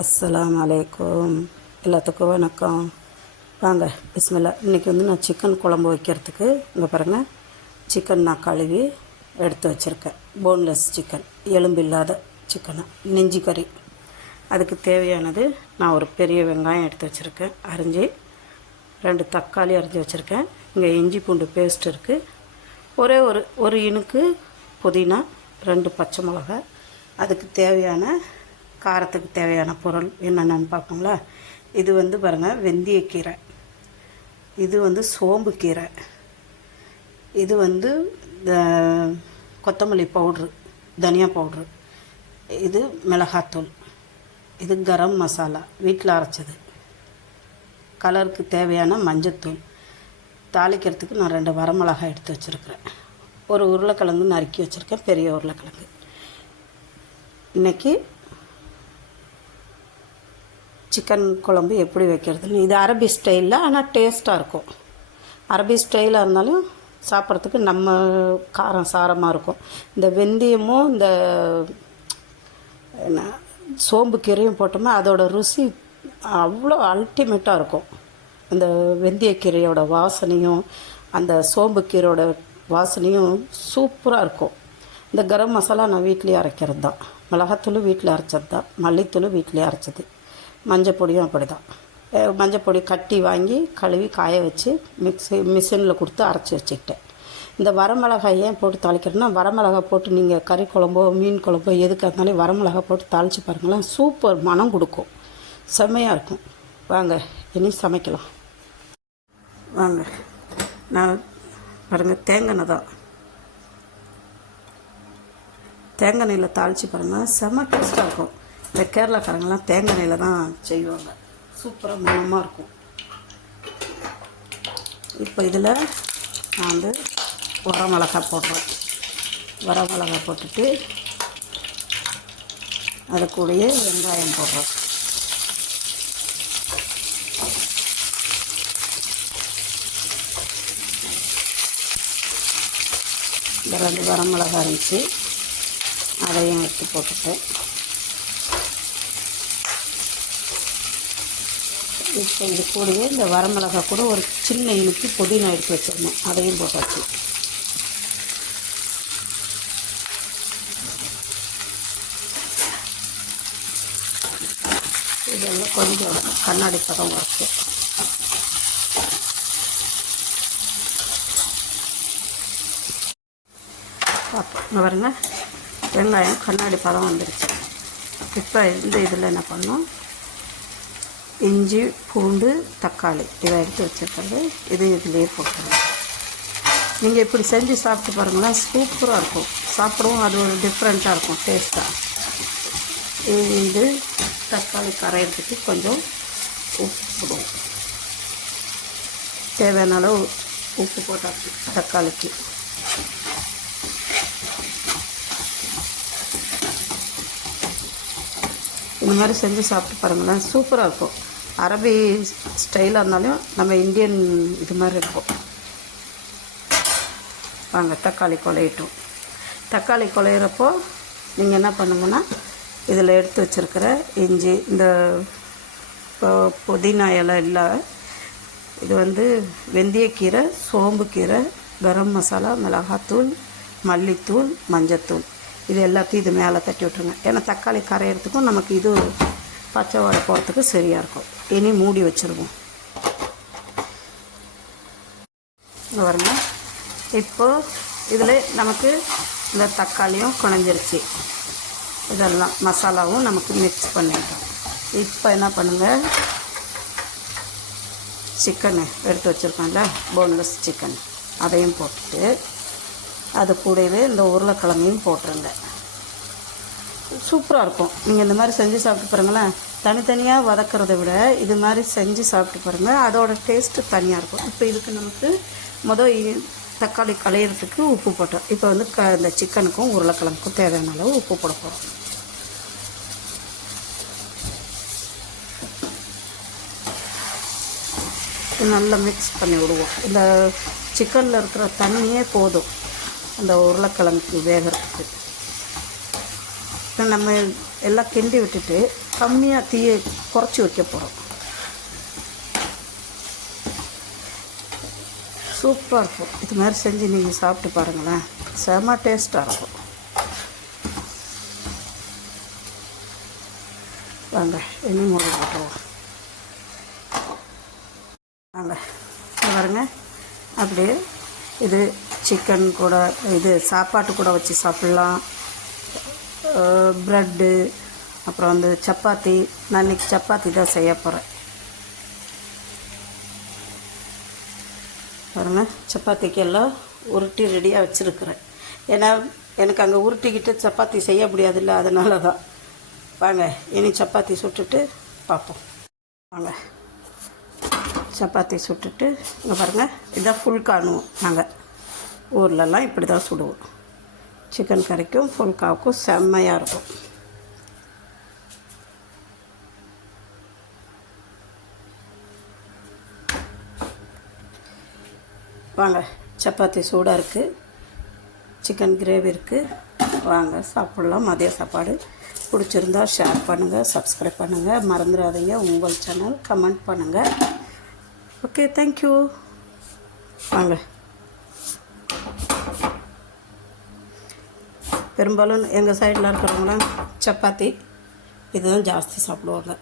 அஸ்ஸலாமு அலைக்கும். எல்லாத்துக்கும் வணக்கம். வாங்க பிஸ்மில்லா. இன்றைக்கி நான் சிக்கன் குழம்பு வைக்கிறதுக்கு இங்கே பாருங்கள், சிக்கன் நான் கழுவி எடுத்து வச்சுருக்கேன். போன்லெஸ் சிக்கன், எலும்பு இல்லாத சிக்கனை, நெஞ்சு கறி. அதுக்கு தேவையானது நான் ஒரு பெரிய வெங்காயம் எடுத்து வச்சுருக்கேன் அரிஞ்சு, 2 தக்காளி அரிஞ்சு வச்சுருக்கேன். இங்கே இஞ்சி பூண்டு பேஸ்ட் இருக்குது. ஒரு இனுக்கு புதினா, 2 பச்சை மிளகாய். அதுக்கு தேவையான காரத்துக்கு தேவையான பொருள் என்னென்னு பார்ப்போங்களா. இது பாருங்கள், வெந்தயக்கீரை. இது சோம்பு கீரை. இது கொத்தமல்லி பவுட்ரு, தனியா பவுட்ரு. இது மிளகாத்தூள். இது கரம் மசாலா, வீட்டில் அரைச்சது. கலருக்கு தேவையான மஞ்சத்தூள். தாளிக்கிறதுக்கு நான் 2 வரமிளகாய் எடுத்து வச்சுருக்கிறேன். ஒரு உருளைக்கிழங்கு நறுக்கி வச்சுருக்கேன், பெரிய உருளைக்கிழங்கு. இன்றைக்கி சிக்கன் குழம்பு எப்படி வைக்கிறதுன்னு, இது அரபி ஸ்டைலில், ஆனால் டேஸ்ட்டாக இருக்கும். அரபி ஸ்டைலாக இருந்தாலும் சாப்பிட்றதுக்கு நம்ம காரம் சாரமாக இருக்கும். இந்த வெந்தயமும் இந்த என்ன சோம்பு கீரையும் போட்டோம்னா அதோட ருசி அவ்வளோ அல்டிமேட்டாக இருக்கும். இந்த வெந்தயக்கீரையோட வாசனையும் அந்த சோம்பு கீரையோட வாசனையும் சூப்பராக இருக்கும். இந்த கரம் மசாலா நான் வீட்லேயே அரைக்கிறது தான். மிளகாத்தூள் வீட்டில் அரைச்சது தான், மல்லித்தூள் வீட்டிலே அரைச்சது. மஞ்சள் பொடியும் அப்படி தான். மஞ்சள் பொடி கட்டி வாங்கி கழுவி காய வச்சு மிஷினில் கொடுத்து அரைச்சி வச்சுக்கிட்டேன். இந்த வரமிளகாய் ஏன் போட்டு தாளிக்கிறேன்னா, வரமிளகாய் போட்டு நீங்கள் கறி குழம்போ மீன் குழம்போ எதுக்காக இருந்தாலும் வரமிளகாய் போட்டு தாளித்து பாருங்களேன், சூப்பர் மனம் கொடுக்கும், செம்மையாக இருக்கும். வாங்க இனி சமைக்கலாம். வாங்க, நான் பாருங்கள் தேங்காய் எண்ணெய் தான், தேங்காய் எண்ணெயில் தாளித்து பாருங்கள், செம்ம டேஸ்ட்டாக இருக்கும். இந்த கேரளாக்காரங்கெல்லாம் தேங்காய் எண்ணெயில் தான் செய்வாங்க, சூப்பராக மனமாக இருக்கும். இப்போ இதில் நான் வரமிளகாய் போடுறேன். வரமிளகாய் போட்டுட்டு அது கூடயே வெங்காயம் போடுறேன். இந்த 2 வரமிளகாய் இருந்துச்சு, அதையும் எடுத்து போட்டுட்டேன். இப்போ இது கூடவே இந்த வரமிளகாய் கூட ஒரு சின்ன இனுக்கு புதினா எடுத்து வச்சிடணும், அதையும் போட்டாச்சு. இதெல்லாம் கொஞ்சம் கண்ணாடி பதம் வச்சு பார்ப்போம். பாருங்க, வெங்காயம் கண்ணாடி பதம் வந்துடுச்சு. இப்போ இந்த இதில் என்ன பண்ணோம், இஞ்சி பூண்டு தக்காளி இதை எடுத்து வச்சுருக்கிறது இது இதிலே போட்டுருங்க. நீங்கள் இப்படி செஞ்சு சாப்பிட்டு பாருங்களேன், சூப்பராக இருக்கும். சாப்பிடவும் அது ஒரு டிஃப்ரெண்ட்டாக இருக்கும், டேஸ்ட்டாக. இது தக்காளி கரையிறதுக்கு கொஞ்சம் உப்பு போடுவோம். தேவையான அளவு உப்பு போட்டாச்சு தக்காளிக்கு. இந்த மாதிரி செஞ்சு சாப்பிட்டு பாருங்களேன், சூப்பராக இருக்கும். அரபி ஸ்டைலாக இருந்தாலும் நம்ம இந்தியன் இது மாதிரி இருக்கும். வாங்க தக்காளி குழையட்டும். தக்காளி குழையிறப்போ நீங்கள் என்ன பண்ணுங்கன்னா, இதில் எடுத்து வச்சுருக்கிற இஞ்சி, இந்த புதினா இலை இல்லை, இது வெந்தயக்கீரை, சோம்பு கீரை, கரம் மசாலா, மிளகாத்தூள், மல்லித்தூள், மஞ்சத்தூள், இது எல்லாத்தையும் இது மேலே தட்டி விட்ருங்க. ஏன்னா தக்காளி கரையிறதுக்கும் நமக்கு இது பச்சை வாடை போகிறதுக்கு சரியாக இருக்கும். இனி மூடி வச்சுருவோம். இங்கே பாருங்க, இப்போது இதில் நமக்கு இந்த தக்காளியும் குழஞ்சிருச்சு, இதெல்லாம் மசாலாவும் நமக்கு மிக்ஸ் பண்ணிட்டோம். இப்போ என்ன பண்ணுங்கள், சிக்கனு எடுத்து வச்சுருக்கோம்ல, போன்லெஸ் சிக்கன், அதையும் போட்டுட்டு அது கூடவே இந்த உருளைக்கிழங்கையும் போட்டுருங்க. சூப்பராக இருக்கும். நீங்கள் இந்த மாதிரி செஞ்சு சாப்பிட்டு பாருங்களேன். தனித்தனியாக வதக்கிறத விட இது மாதிரி செஞ்சு சாப்பிட்டு பாருங்கள், அதோட டேஸ்ட்டு தனியாக இருக்கும். இப்போ இதுக்கு நமக்கு தக்காளி களையிறதுக்கு உப்பு போட்டோம். இப்போ இந்த சிக்கனுக்கும் உருளைக்கிழங்குக்கும் தேவையான அளவு உப்பு போட போகிறோம். நல்லா மிக்ஸ் பண்ணி விடுவோம். இந்த சிக்கனில் இருக்கிற தண்ணியே போதும் அந்த உருளைக்கிழங்குக்கு வேகிறதுக்கு. நம்ம எல்லாம் கிண்டி விட்டுட்டு கம்மியாக தீயை குறைச்சி வைக்க போகிறோம். சூப்பராக இருக்கும். இது மாதிரி செஞ்சு நீங்கள் சாப்பிட்டு பாருங்களேன், செம்ம டேஸ்ட்டாக இருக்கும். வாங்க எண்ணெய் மூளை போட்டுருவோம். வாங்க பாருங்க, அப்படியே இது சிக்கன் கூட, இது சாப்பாட்டு கூட வச்சு சாப்பிட்லாம். ப்ரெட்டு, அப்புறம் வந்து சப்பாத்தி. நான் இன்றைக்கி சப்பாத்தி தான் செய்ய போகிறேன். பாருங்கள், சப்பாத்திக்கு எல்லாம் உருட்டி ரெடியாக வச்சுருக்குறேன். ஏன்னா எனக்கு அங்கே உருட்டிக்கிட்டு சப்பாத்தி செய்ய முடியாதுல்ல, அதனால தான். வாங்க இனி சப்பாத்தி சுட்டுட்டு பார்ப்போம். வாங்க சப்பாத்தி சுட்டுட்டு இங்கே பாருங்கள், இதுதான் ஃபுல் காணுவோம். நாங்கள் ஊர்லெலாம் இப்படி தான் சுடுவோம். சிக்கன் கறிக்கும் ஃபுல்காவுக்கும் செம்மையாக இருக்கும். வாங்க, சப்பாத்தி சூடாக இருக்குது, சிக்கன் கிரேவி இருக்குது. வாங்க சாப்பிட்லாம். மதிய சாப்பாடு. பிடிச்சிருந்தா ஷேர் பண்ணுங்கள், சப்ஸ்கிரைப் பண்ணுங்கள், மறந்துடாதீங்க. உங்கள் சேனல் கமெண்ட் பண்ணுங்கள். Okay, thank you. வாங்க. பெரும்பாலும் எங்கள் சைடில் இருக்கிறவங்களாம் சப்பாத்தி இதுதான் ஜாஸ்தி சாப்பிடுவாங்க.